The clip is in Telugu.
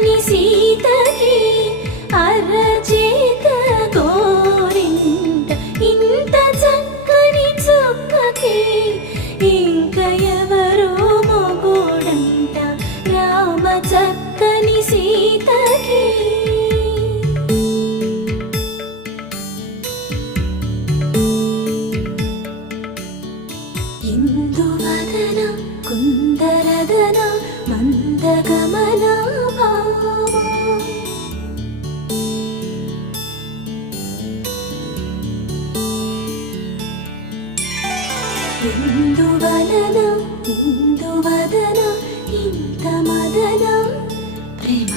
చక్కని సీతకి అరచేత కోరింట ఇంత చక్కని చుక్కకి ఇంక ఎవరో మొగుడంట రామ చక్కని సీతకి. ఇందువదన కుందరదన మందగమన భామా ఇందువలన ఇందువదన ఇంత మదన ప్రేమ